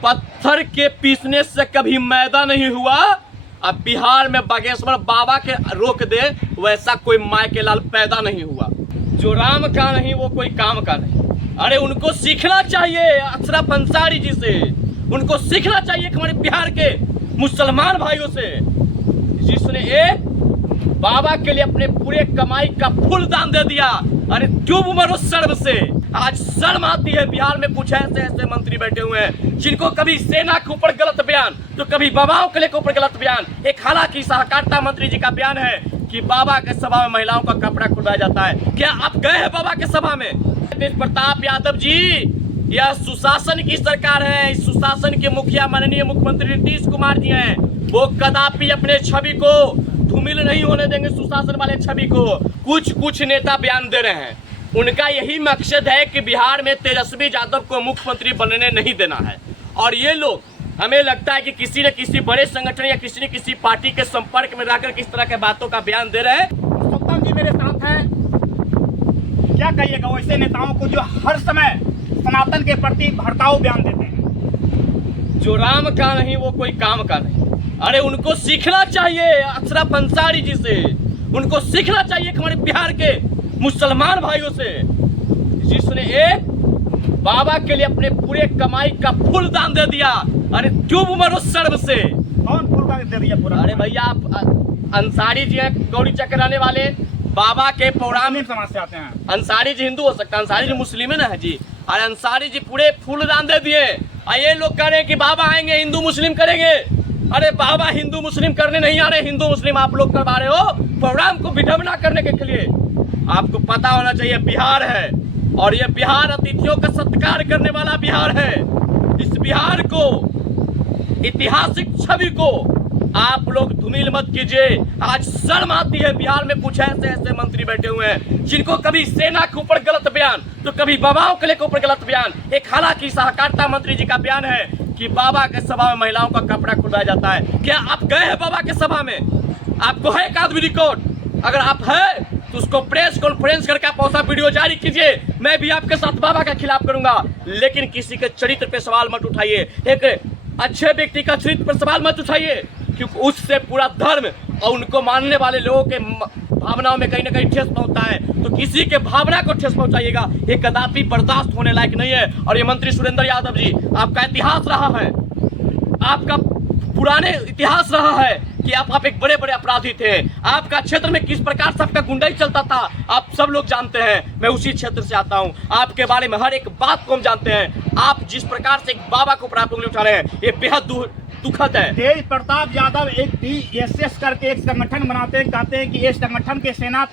पत्थर के पीसने से कभी मैदा नहीं हुआ। अब बिहार में बागेश्वर बाबा के रोक दे वैसा कोई माय के लाल पैदा नहीं हुआ। जो राम का नहीं वो कोई काम का नहीं। अरे उनको सीखना चाहिए अशरफ अंसारी जी से, उनको सीखना चाहिए हमारे बिहार के मुसलमान भाइयों से, जिसने एक बाबा के लिए अपने पूरे कमाई का फुल दान दे दिया। अरे क्यों मरो शर्म से। आज शर्म आती है। बिहार में कुछ ऐसे ऐसे मंत्री बैठे हुए हैं जिनको कभी सेना के ऊपर गलत बयान तो कभी बाबाओं के ऊपर गलत बयान। एक हालांकि सहकारिता मंत्री जी का बयान है कि बाबा के सभा में महिलाओं का कपड़ा खुलवाया जाता है। क्या आप गए हैं बाबा के सभा में? तेज प्रताप यादव जी, यह सुशासन की सरकार है। इस सुशासन के मुखिया माननीय मुख्यमंत्री नीतीश कुमार जी हैं। वो कदापि अपने छवि को धूमिल नहीं होने देंगे। सुशासन वाले छवि को कुछ नेता बयान दे रहे हैं, उनका यही मकसद है कि बिहार में तेजस्वी यादव को मुख्यमंत्री बनने नहीं देना है। और ये लोग, हमें लगता है कि किसी न किसी बड़े संगठन या किसी न किसी पार्टी के संपर्क में रहकर किस तरह के बातों का बयान दे रहे हैं। सुल्तान जी मेरे साथ हैं, क्या कहिएगा वैसे नेताओं को जो हर समय सनातन के प्रति भड़काऊ बयान देते हैं। जो राम का नहीं वो कोई काम का नहीं। अरे उनको सीखना चाहिए अशरफ अंसारी जी से, उनको सीखना चाहिए हमारे बिहार के मुसलमान भाइयों से, जिसने एक बाबा के लिए अपने पूरे कमाई का फुल दान दे दिया। अरे क्यों मरो शर्म से। कौन फुल दान दे दिया पूरा? अरे भैया आप अंसारी जी हैं, गौरी चक्राने वाले, बाबा के पौराणिक समाज से आते हैं। अंसारी जी हिंदू हो सकता है, अंसारी जी मुस्लिम है ना जी। अरे अंसारी जी पूरे फुल दान दे दिए। ये लोग कह रहे हैं कि बाबा आएंगे हिंदू मुस्लिम करेंगे। अरे बाबा हिंदू मुस्लिम करने नहीं आ रहे, हिंदू मुस्लिम आप लोग करवा रहे हो प्रोग्राम को विडंबना करने के लिए। आपको पता होना चाहिए बिहार है और ये बिहार अतिथियों का सत्कार करने वाला बिहार है। इस बिहार को, ऐतिहासिक छवि को आप लोग धूमिल मत कीजिए। आज शर्म आती है। बिहार में कुछ ऐसे ऐसे मंत्री बैठे हुए हैं जिनको कभी सेना के ऊपर गलत बयान तो कभी बाबाओं के ऊपर गलत बयान। एक हालांकि सहकारिता मंत्री जी का बयान है कि बाबा के सभा में महिलाओं का कपड़ा खुलवाया जाता है। क्या आप गए हैं बाबा के सभा में? आपको है एक आदमी रिकॉर्ड? अगर आप है तो उसको प्रेस कॉन्फ्रेंस करके आप ऐसा वीडियो जारी कीजिए। मैं भी आपके साथ बाबा के खिलाफ करूंगा, लेकिन किसी के चरित्र पे सवाल मत उठाइए। एक अच्छे व्यक्ति का चरित्र पर सवाल मत उठाइए, क्योंकि उससे पूरा धर्म और उनको मानने वाले लोगों के भावनाओं में कहीं ना कहीं ठेस पहुंचता है। तो किसी के भावना को ठेस पहुंचाइएगा, ये कदापि बर्दाश्त होने लायक नहीं है। और ये मंत्री सुरेंद्र यादव जी, आपका इतिहास रहा है, आपका पुराने इतिहास रहा है कि आप एक बड़े बड़े अपराधी थे। आपका क्षेत्र में किस प्रकार से आपका गुंडाई चलता था आप सब लोग जानते हैं। मैं उसी क्षेत्र से आता हूं, आपके बारे में हर एक बात को हम जानते हैं। आप जिस प्रकार से एक बाबा को प्राप्त उंगली उठा रहे हैं, ये बेहद दुखद है। तेज प्रताप यादव एक DSS करके एक संगठन बनाते हैं, कहते हैं कि इस संगठन के सेना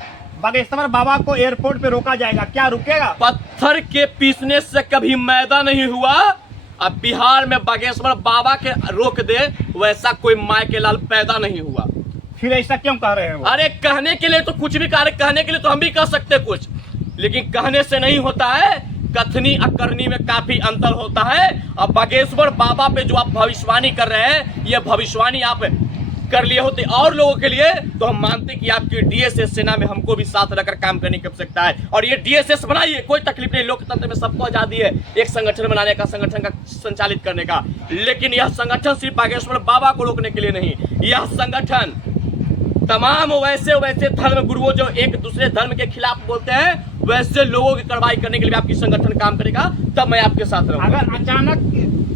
बागेश्वर बाबा को एयरपोर्ट पे रोका जाएगा, क्या रुकेगा? पत्थर के पीसने से कभी मैदा नहीं हुआ। अब बिहार में बागेश्वर बाबा के रोक दे वैसा कोई माय के लाल पैदा नहीं हुआ। फिर ऐसा क्यों कह रहे हैं वो? अरे कहने के लिए तो कुछ भी कहने के लिए तो हम भी कह सकते कुछ, लेकिन कहने से नहीं होता है। कथनी और करनी में काफी अंतर होता है। अब बागेश्वर बाबा पे जो आप भविष्यवाणी कर रहे हैं, ये भविष्यवाणी आप कर लिए होते और लोगों के लिए तो हम मानते कि आपकी DSS सेना में हमको भी साथ रहकर काम करने की आवश्यकता है। और ये DSS बनाइए, कोई तकलीफ नहीं। लोकतंत्र में सबको आजादी है एक संगठन बनाने का, संगठन का संचालित करने का, लेकिन यह संगठन सिर्फ बागेश्वर बाबा को रोकने के लिए नहीं। यह संगठन तमाम वैसे धर्म गुरुओं जो एक दूसरे धर्म के खिलाफ बोलते हैं, वैसे लोगों की कार्रवाई करने के लिए आपकी संगठन काम करेगा, तब मैं आपके साथ रहूंगा। अगर अचानक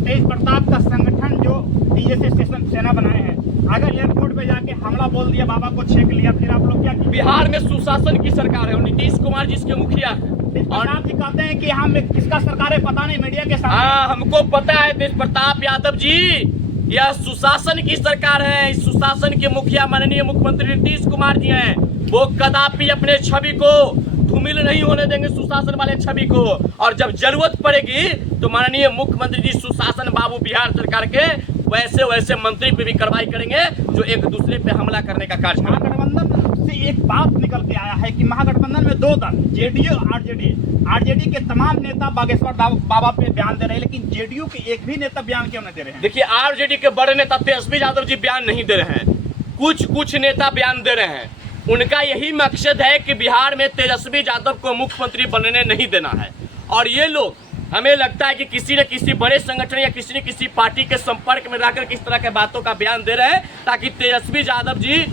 तेज प्रताप का संगठन जो DSS सेना बनाए हैं, अगर एयरपोर्ट पे जाके हमला बोल दिया, बाबा को छेक लिया, फिर आप लोग क्या? बिहार में सुशासन की सरकार है और नीतीश कुमार जिसके मुखिया है। और आप जी कहते हैं कि हम किसका सरकार है पता नहीं, मीडिया के साथ। हाँ, हमको पता है तेज प्रताप यादव जी, यह सुशासन की सरकार है। इस सुशासन के मुखिया माननीय मुख्यमंत्री नीतीश कुमार जी हैं। वो कदापि अपने छवि को धूमिल नहीं होने देंगे, सुशासन वाले छवि को। और जब जरूरत पड़ेगी तो माननीय मुख्यमंत्री जी सुशासन बाबू बिहार सरकार के वैसे मंत्री पे भी कार्रवाई करेंगे जो एक दूसरे पे हमला करने का कार्य। महागठबंधन से एक बात निकल के आया है कि महागठबंधन में दो दल, JDU और RJD के तमाम नेता बागेश्वर बाबा पे बयान दे रहे हैं, लेकिन JDU के एक भी नेता बयान क्यों नहीं दे रहे हैं? देखिए, RJD के बड़े नेता तेजस्वी यादव जी बयान नहीं दे रहे हैं, कुछ नेता बयान दे रहे हैं। उनका यही मकसद है कि बिहार में तेजस्वी यादव को मुख्यमंत्री बनने नहीं देना है। और ये लोग हमें लगता है कि किसी न किसी बड़े संगठन या किसी न किसी पार्टी के संपर्क में रहकर किस तरह के बातों का बयान दे रहे हैं ताकि तेजस्वी यादव जी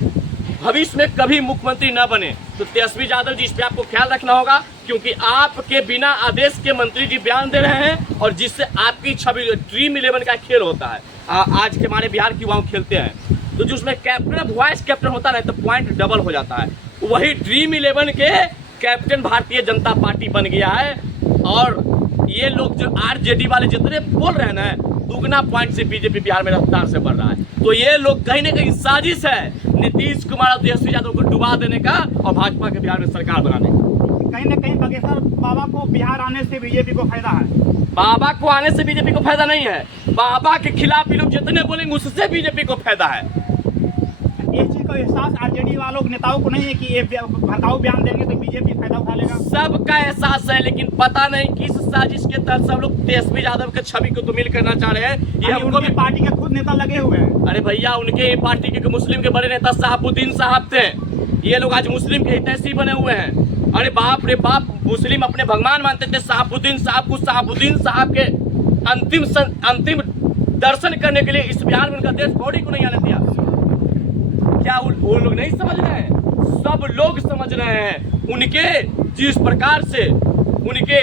भविष्य में कभी मुख्यमंत्री न बने। तो तेजस्वी यादव जी, इस पे आपको ख्याल रखना होगा, क्योंकि आपके बिना आदेश के मंत्री जी बयान दे रहे हैं और जिससे आपकी छवि ड्रीम 11 का खेल होता है। आज के हमारे बिहार के युवाओं खेलते हैं, तो जो उसमें कैप्टन ऑफ वाइस कैप्टन होता है तो पॉइंट डबल हो जाता है। वही ड्रीम 11 के कैप्टन भारतीय जनता पार्टी बन गया है। और ये लोग जो आरजेडी वाले जितने बोल रहे हैं ना, दुगना पॉइंट से बीजेपी बिहार में रफ्तार से बढ़ रहा है। तो ये लोग कहीं ना कहीं साजिश है नीतीश कुमार और तेजस्वी यादव को डुबा देने का और भाजपा के बिहार में सरकार बनाने का। कहीं न कहीं बागेश्वर बाबा को बिहार आने से बीजेपी को फायदा है। बाबा को आने से बीजेपी को फायदा नहीं है, बाबा के खिलाफ ये लोग जितने बोलेंगे उससे बीजेपी को फायदा है। इस चीज का एहसास आरजेडी वालों नेताओं को नहीं है कि ये भड़काऊ बयान देंगे तो बीजेपी फायदा उठा लेगा। सबका एहसास है, लेकिन पता नहीं किस साजिश के तहत सब लोग तेजस्वी यादव के छवि को धूमिल करना चाह रहे हैं। ये हमको भी पार्टी के खुद नेता लगे हुए हैं। अरे भैया, उनके ही पार्टी के मुस्लिम के बड़े नेता शहाबुद्दीन साहब थे, ये लोग आज मुस्लिम के हितैषी बने हुए हैं। अरे बाप रे बाप, मुस्लिम अपने भगवान मानते थे शहाबुद्दीन साहब को। शहाबुद्दीन साहब के अंतिम दर्शन करने के लिए इस बिहार में उनका देश बॉडी को नहीं आने दिया। क्या वो लोग नहीं समझ रहे हैं? सब लोग समझ रहे हैं। उनके जिस प्रकार से उनके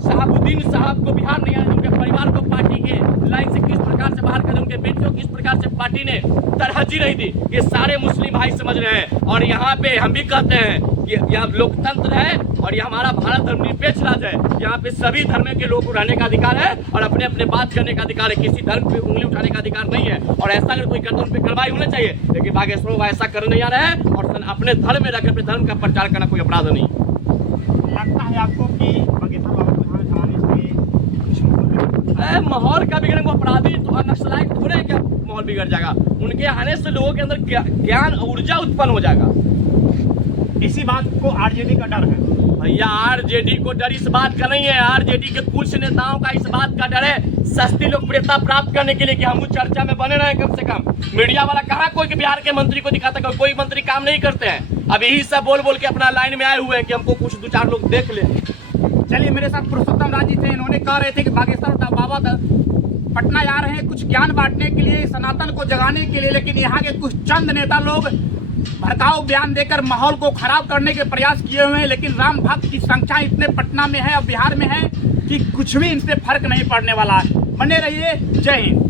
शहाबुद्दीन साहब को बिहार नहीं आने, उनके परिवार को पार्टी के लाइन से किस प्रकार से बाहर कर, उनके बेटियों को किस प्रकार से पार्टी ने तरजीह नहीं दी, ये सारे मुस्लिम भाई समझ रहे हैं। और यहाँ पे हम भी कहते हैं कि यह लोकतंत्र है और यह हमारा भारत धर्मनिरपेक्ष राज्य है। यहाँ पे सभी धर्म के लोगों को रहने का अधिकार है और अपने अपने बात करने का अधिकार है। किसी धर्म पे उंगली उठाने का अधिकार नहीं है। और ऐसा अगर कोई करता है उन पर कार्रवाई होना चाहिए, लेकिन बागेश्वर को ऐसा करने नहीं आ रहा है और अपने धर्म में रहकर अपने धर्म का प्रचार करना कोई अपराध नहीं। लगता है आपको कि बागेश्वर बाबा को यहाँ आने से कुछ माहौल का बिगड़ने को अपराधी तो नक्सलाइट थोड़े क्या माहौल बिगड़ जाएगा? उनके आने से लोगों के अंदर ज्ञान ऊर्जा उत्पन्न हो जाएगा। इसी बात को आरजेडी का डर है। भैया, आरजेडी को डर इस बात का नहीं है, आरजेडी के कुछ नेताओं का इस बात का डर है सस्ती लोकप्रियता प्राप्त करने के लिए कि हम चर्चा में बने रहे। कम से कम मीडिया वाला कहाँ कोई के बिहार के मंत्री को दिखाता है? कोई मंत्री काम नहीं करते हैं। अब यही सब बोल बोल के अपना लाइन में आए हुए हैं कि हमको कुछ 2-4 लोग देख ले। चलिए, मेरे साथ पुरुषोत्तम राजी थे, इन्होंने कह रहे थे कि बागेश्वर बाबा पटना जा रहे हैं कुछ ज्ञान बांटने के लिए, सनातन को जगाने के लिए, लेकिन यहाँ के कुछ चंद नेता लोग भड़काऊ बयान देकर माहौल को खराब करने के प्रयास किए हुए हैं। लेकिन राम भक्त की संख्या इतने पटना में है और बिहार में है कि कुछ भी इनसे फर्क नहीं पड़ने वाला है। बने रहिए। जय हिंद।